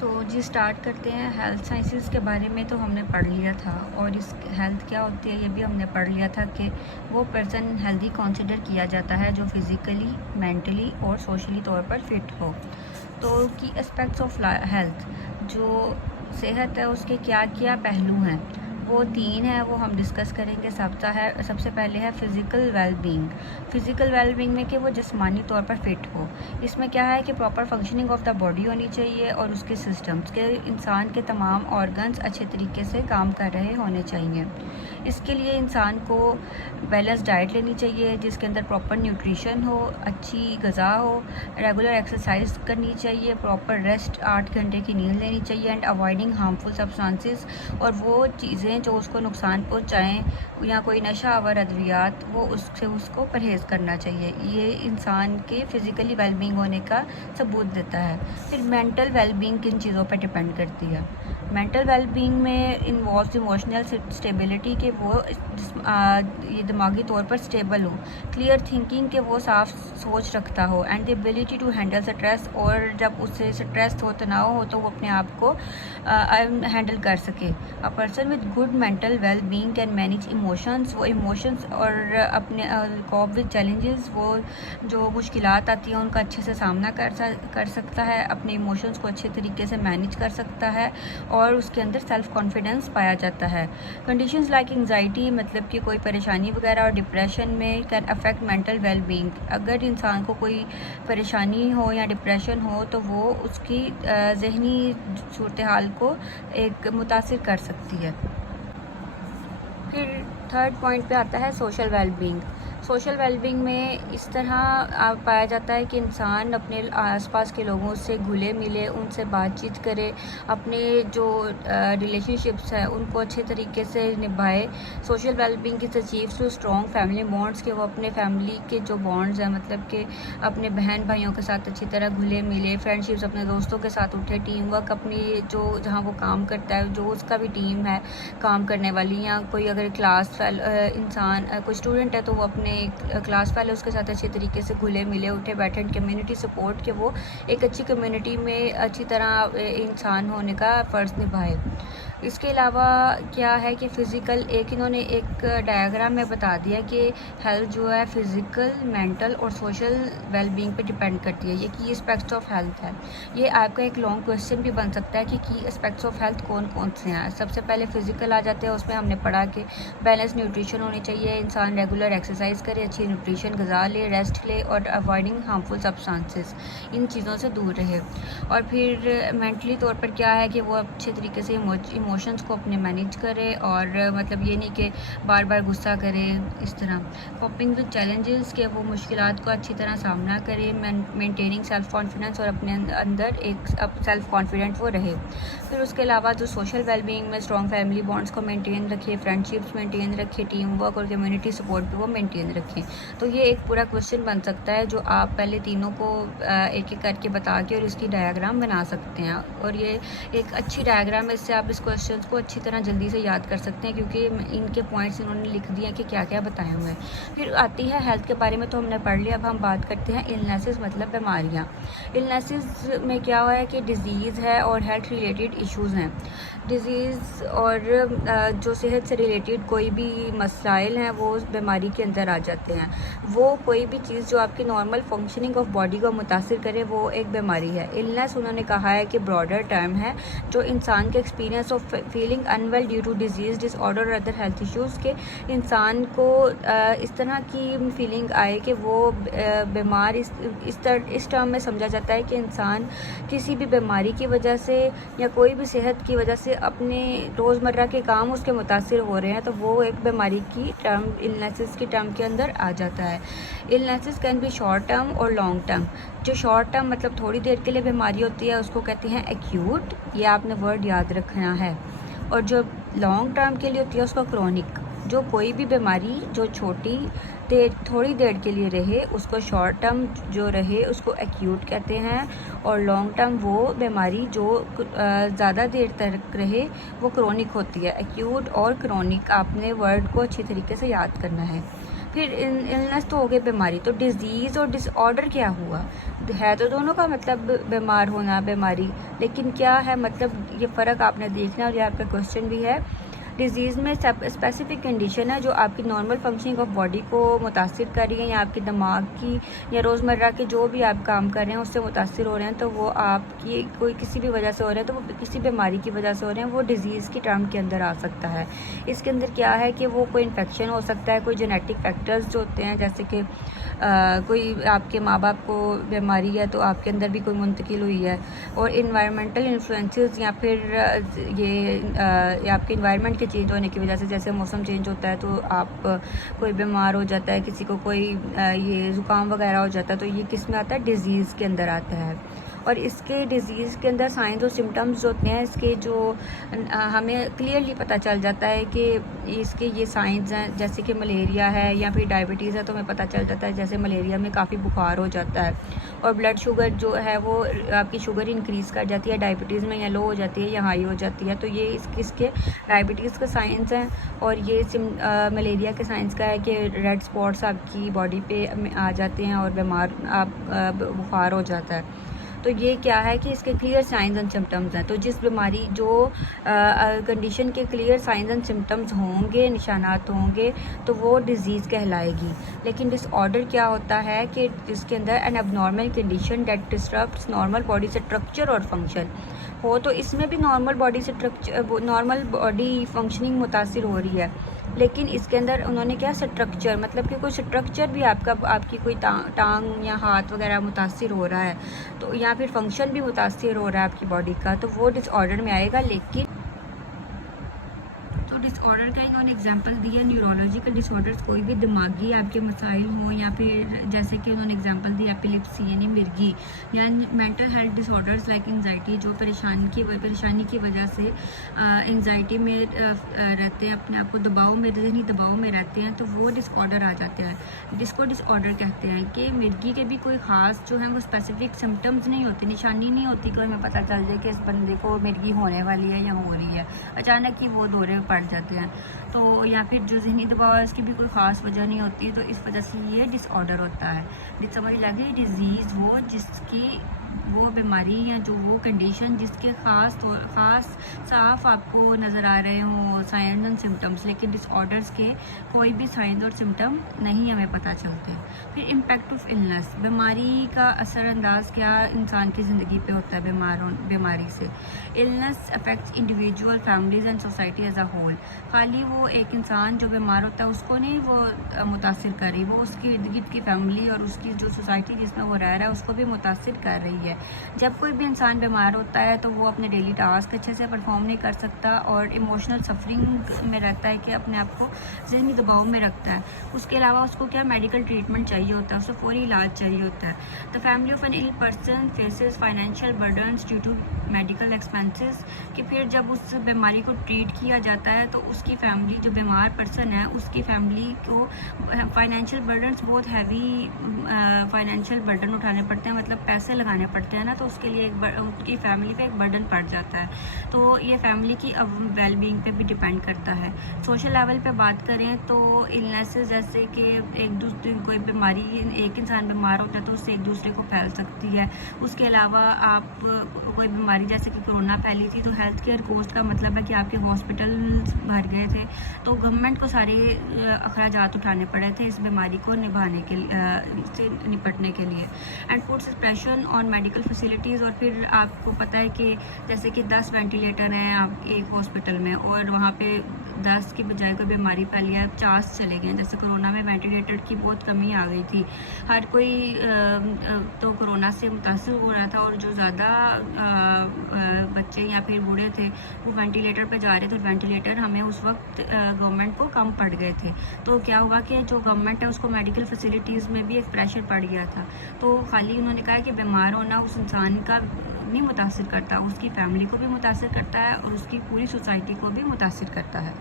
तो जी स्टार्ट करते हैं। हेल्थ साइंसेज़ के बारे में तो हमने पढ़ लिया था, और इस हेल्थ क्या होती है ये भी हमने पढ़ लिया था कि वो पर्सन हेल्दी कंसिडर किया जाता है जो फिज़िकली, मेंटली और सोशली तौर पर फिट हो। तो की एस्पेक्ट्स ऑफ हेल्थ, जो सेहत है उसके क्या क्या पहलू हैं, वो तीन है, वो हम डिस्कस करेंगे। सबसे पहले है फ़िज़िकल वेलबींग। फ़िज़िकल वेलबींग में कि वो जिस्मानी तौर पर फिट हो। इसमें क्या है कि proper functioning of the body होनी चाहिए और उसके सिस्टम्स के इंसान के तमाम ऑर्गन्स अच्छे तरीके से काम कर रहे होने चाहिए। इसके लिए इंसान को बैलेंस डाइट लेनी चाहिए जिसके अंदर प्रॉपर न्यूट्रिशन हो, अच्छी ग़िज़ा हो, रेगुलर एक्सरसाइज करनी चाहिए, प्रॉपर रेस्ट 8 घंटे की नींद लेनी चाहिए एंड अवॉइडिंग हार्मफुल सब्सटेंसेस, और वो चीज़ें जो उसको नुकसान पहुंचाएं या कोई नशा आवर अद्वियात, वो उसको परहेज़ करना चाहिए। ये इंसान के फ़िज़िकली वेलबींग होने का सबूत देता है। फिर मेंटल वेलबींग किन चीज़ों पर डिपेंड करती है। मेंटल वेलबींग में इन्वॉल्व इमोशनल स्टेबिलिटी के वो ये दिमागी तौर पर स्टेबल हो, क्लियर थिंकिंग के वो साफ सोच रखता हो and the ability to handle stress, और जब उससे स्ट्रेस हो, तनाव हो, तो वो अपने आप को हैंडल कर सके। A person with good mental well being can manage emotions, वो इमोशंस और अपने कॉप विद चैलेंजेस, वो जो मुश्किलात आती हैं उनका अच्छे से सामना कर सकता है, अपने इमोशंस को अच्छे तरीके से मैनेज कर सकता है और उसके अंदर सेल्फ कॉन्फिडेंस पाया जाता है। कंडीशंस लाइक एंजाइटी, मतलब कि कोई परेशानी वगैरह, और डिप्रेशन में can affect mental well being. अगर इंसान को कोई परेशानी हो या डिप्रेशन हो तो वो उसकी ज़हनी सूरत हाल को एक मुतासिर कर सकती है। फिर थर्ड पॉइंट पे आता है सोशल वेलबींग। सोशल वेलबींग में इस तरह पाया जाता है कि इंसान अपने आसपास के लोगों से घुले मिले, उनसे बातचीत करे, अपने जो रिलेशनशिप्स हैं उनको अच्छे तरीके से निभाए। Social wellbeing is achieves through strong family bonds, के वो अपने फैमिली के जो बॉन्ड्स हैं, मतलब कि अपने बहन भाइयों के साथ अच्छी तरह घुले मिले, फ्रेंडशिप्स अपने दोस्तों के साथ उठे, टीम वर्क अपनी जो जहाँ वो काम करता है, जो उसका भी टीम है काम करने वाली, या कोई अगर क्लास इंसान कोई स्टूडेंट है तो वो अपने क्लास फेलोज़ के साथ अच्छे तरीके से घुले मिले, उठे बैठे, कम्युनिटी सपोर्ट के वो एक अच्छी कम्युनिटी में अच्छी तरह इंसान होने का फ़र्ज़ निभाए। इसके अलावा क्या है कि फ़िज़िकल इन्होंने एक डायग्राम में बता दिया कि हेल्थ जो है फ़िज़िकल, मेंटल और सोशल वेलबींग पे डिपेंड करती है। ये की एस्पेक्ट्स ऑफ हेल्थ है। ये आपका एक लॉन्ग क्वेश्चन भी बन सकता है कि की एस्पेक्ट्स ऑफ हेल्थ कौन कौन से हैं। सबसे पहले फ़िज़िकल आ जाते हैं, उसमें हमने पढ़ा कि बैलेंस न्यूट्रिशन होनी चाहिए, इंसान रेगुलर एक्सरसाइज करे, अच्छी न्यूट्रिशन ग़िज़ा ले, रेस्ट ले और अवॉइडिंग हार्मफुल सब्सटेंसेस, इन चीज़ों से दूर रहे। और फिर मेंटली तौर पर क्या है कि वो अच्छे तरीके से इमोशंस को अपने मैनेज करे, और मतलब ये नहीं कि बार बार गुस्सा करे, इस तरह कॉपिंग विद चैलेंजेस के वो मुश्किलात को अच्छी तरह सामना करे, मेंटेनिंग सेल्फ कॉन्फिडेंस, और अपने अंदर एक सेल्फ कॉन्फिडेंट वो रहे। फिर उसके अलावा जो सोशल वेलबींग में स्ट्रॉन्ग फैमिली बॉन्ड्स को मेंटेन रखे, फ्रेंडशिप्स मेंटेन रखे, टीम वर्क और कम्युनिटी सपोर्ट भी वो मेंटेन रखें। तो ये एक पूरा क्वेश्चन बन सकता है जो आप पहले तीनों को एक एक करके बता के और इसकी डायग्राम बना सकते हैं, और ये एक अच्छी डायग्राम है, इससे आप इस क्वेश्चन को अच्छी तरह जल्दी से याद कर सकते हैं क्योंकि इनके पॉइंट्स इन्होंने लिख दिए हैं कि क्या क्या बताए हुए हैं। फिर आती है हेल्थ के बारे में तो हमने पढ़ लिया, अब हम बात करते हैं इलनेसेस, मतलब बीमारियाँ। इलनेसेस में क्या हुआ है कि डिज़ीज़ है और हेल्थ रिलेटेड इश्यूज़ हैं। डिज़ीज़ और जो सेहत से रिलेटेड कोई भी मसाइल हैं वो उस बीमारी के अंदर आ जाते हैं। वो कोई भी चीज़ जो आपकी नॉर्मल फंक्शनिंग ऑफ बॉडी को मुतासिर करे वो एक बीमारी है। इलनेस उन्होंने कहा है कि ब्रॉडर टर्म है जो इंसान के experience of feeling unwell due to disease, disorder और अदर हेल्थ इश्यूज़ के इंसान को इस तरह की फीलिंग आए कि वो बीमार, इस टर्म में समझा जाता है कि इंसान किसी भी बीमारी की वजह से या कोई भी सेहत की वजह से अपने रोज़मर्रा के काम उसके मुतासिर हो रहे हैं, तो वो एक बीमारी की टर्म, इलनेसेस की टर्म के अंदर आ जाता है। Illnesses can be short term और लॉन्ग टर्म। जो शॉर्ट टर्म मतलब थोड़ी देर के लिए बीमारी होती है उसको कहते हैं एक्यूट, ये आपने वर्ड याद रखना है, और जो लॉन्ग टर्म के लिए होती है उसको क्रोनिक। जो कोई भी बीमारी जो थोड़ी देर के लिए रहे उसको शॉर्ट टर्म, जो रहे उसको एक्यूट कहते हैं, और लॉन्ग टर्म वो बीमारी जो ज़्यादा देर तक रहे वो क्रोनिक होती है। एक्यूट और क्रोनिक आपने वर्ड को अच्छी तरीके से याद करना है। फिर इलनेस तो हो गई बीमारी, तो डिज़ीज़ और डिसऑर्डर क्या हुआ, है तो दोनों का मतलब बीमार होना, बीमारी। लेकिन क्या है मतलब ये फ़र्क आपने देखना है और यहाँ पे क्वेश्चन भी है। डिजीज़ में स्पेसिफिक कंडीशन है जो आपकी नॉर्मल फंक्शनिंग ऑफ बॉडी को मुतासिर कर रही है, या आपके दिमाग की या रोज़मर्रा के जो भी आप काम कर रहे हैं उससे मुतासिर हो रहे हैं, तो वो आपकी कोई किसी भी वजह से हो रहे हैं, तो वो किसी बीमारी की वजह से हो रहे हैं, वो डिज़ीज़ की टर्म के अंदर आ सकता है। इसके अंदर क्या है कि वो कोई इन्फेक्शन हो सकता है, कोई जेनेटिक फैक्टर्स जो होते हैं, जैसे कि कोई आपके माँ बाप को बीमारी है तो आपके अंदर भी कोई मुंतकिल हुई है, और इन्वायरमेंटल इन्फ्लुएंसेस या फिर ये आपके इन्वायरमेंट के चेंज होने की वजह से, जैसे मौसम चेंज होता है तो आप कोई बीमार हो जाता है, किसी को कोई ये ज़ुकाम वगैरह हो जाता है, तो ये किस में आता है, डिज़ीज़ के अंदर आता है। और इसके डिज़ीज़ के अंदर साइंस और सिम्टम्स होते हैं इसके, जो हमें क्लियरली पता चल जाता है कि इसके ये साइंस हैं, जैसे कि मलेरिया है या फिर डायबिटीज़ है तो हमें पता चल जाता है, जैसे मलेरिया में काफ़ी बुखार हो जाता है, और ब्लड शुगर जो है वो आपकी शुगर इंक्रीज़ कर जाती है, डायबिटीज़ में या लो हो जाती है या हाई हो जाती है, तो ये इसके डायबिटीज़ का साइंस हैं। और ये मलेरिया के साइंस का है कि रेड स्पॉट्स आपकी बॉडी पे आ जाते हैं और बीमार बुखार हो जाता है। तो ये क्या है कि इसके क्लियर साइंस एंड सिम्टम्स हैं, तो जिस बीमारी जो कंडीशन के क्लियर साइंस एंड सिम्टम्स होंगे, निशानात होंगे, तो वो डिज़ीज़ कहलाएगी। लेकिन डिसऑर्डर क्या होता है कि जिसके अंदर N abnormal condition that disturbs normal body structure और फंक्शन हो, तो इसमें भी नॉर्मल बॉडी फंक्शनिंग मुतासिर हो रही है, लेकिन इसके अंदर उन्होंने क्या स्ट्रक्चर, मतलब कि कोई स्ट्रक्चर भी आपकी कोई टांग या हाथ वगैरह मुतासिर हो रहा है, तो या फिर फंक्शन भी मुतासिर हो रहा है आपकी बॉडी का, तो वो डिसऑर्डर में आएगा। लेकिन डिसऑर्डर का इन्होंने एग्जांपल दिया न्यूरोलॉजिकल डिसऑर्डर्स, कोई भी दिमागी आपके मसाइल हों, या फिर जैसे कि उन्होंने एग्जांपल दिया एपिलेप्सी यानी मिर्गी, या mental health disorders like anxiety, जो परेशानी की वजह से एंजाइटी में रहते हैं, अपने आप को जहनी दबाव में रहते हैं, तो वो डिसऑर्डर आ जाते हैं, जिसको डिसऑर्डर कहते हैं। कि मिर्गी के भी कोई ख़ास जो है वो स्पेसिफिक सिम्टम्स नहीं होती, निशानी नहीं होती कि हमें पता चल जाए कि इस बंदे को मिर्गी होने वाली है या हो रही है, अचानक ही वो दौरे पड़ जाते हैं। तो या फिर जो ज़हनी दबाव है इसकी भी कोई ख़ास वजह नहीं होती, तो इस वजह से ये डिसऑर्डर होता है। समझ लगे, डिज़ीज़ वो जिसकी वो बीमारी या जो वो कंडीशन जिसके ख़ास साफ आपको नज़र आ रहे हों साइन एंड सिम्टम्स, लेकिन डिसऑर्डर्स के कोई भी साइन और सिम्टम नहीं हमें पता चलते। फिर इम्पैक्ट ऑफ इलनेस, बीमारी का असरअंदाज क्या इंसान की ज़िंदगी पे होता है बीमारी से। Illness affects individual, families and society as a whole. खाली वो एक इंसान जो बीमार होता है उसको नहीं वो मुतासिर कर रही, वो उसकी इर्द गिर्द की फैमिली और उसकी जो सोसाइटी जिसमें वो रह रहा है उसको भी मुतासिर कर रही है। जब कोई भी इंसान बीमार होता है तो वो अपने डेली टास्क अच्छे से परफॉर्म नहीं कर सकता और इमोशनल सफरिंग में रहता है कि अपने आप को ज़हनी दबाव में रखता है। उसके अलावा उसको क्या मेडिकल ट्रीटमेंट चाहिए होता है, उसको फौरी इलाज चाहिए होता है। The family of an ill person faces financial burdens due to medical expenses, कि फिर जब उस बीमारी को ट्रीट किया जाता है तो उसकी फैमिली, जो बीमार पर्सन है उसकी फैमिली को फाइनेंशियल बर्डन्स, बहुत हैवी फाइनेंशियल बर्डन उठाने पड़ते हैं, मतलब पैसे लगाने पड़ते हैं ना, तो उसके लिए उनकी फैमिली पे एक बर्डन पड़ जाता है। तो ये फैमिली की वेल बीइंग पे भी डिपेंड करता है। सोशल लेवल पे बात करें तो इलनेसेस जैसे कि एक दूसरे कोई बीमारी, एक इंसान बीमार होता है तो उससे एक दूसरे को फैल सकती है। उसके अलावा आप कोई बीमारी जैसे कि कोरोना फैली थी तो हेल्थ केयर कॉस्ट का मतलब है कि आपके हॉस्पिटल्स भर गए थे, तो गवर्नमेंट को सारे अखराजात उठाने पड़े थे इस बीमारी को से निपटने के लिए। एंड फूड सप्रेशन और मेडिकल फैसिलिटीज़, और फिर आपको पता है कि जैसे कि 10 वेंटिलेटर हैं आप एक हॉस्पिटल में, और वहाँ पे 10 की बजाय कोई बीमारी फैली है 50 चले गए। जैसे कोरोना में वेंटिलेटर की बहुत कमी आ गई थी, हर कोई तो कोरोना से मुतासर हो रहा था, और जो ज़्यादा बच्चे या फिर बूढ़े थे वो वेंटिलेटर पे जा रहे थे, और वेंटिलेटर हमें उस वक्त गवर्नमेंट को कम पड़ गए थे। तो क्या हुआ कि जो गवर्नमेंट है उसको मेडिकल फैसिलिटीज़ में भी एक प्रेशर पड़ गया था। तो खाली उन्होंने कहा कि बीमार होना उस इंसान का नहीं मुतासिर करता, उसकी फैमिली को भी मुतासिर करता है और उसकी पूरी सोसाइटी को भी मुतासिर करता है।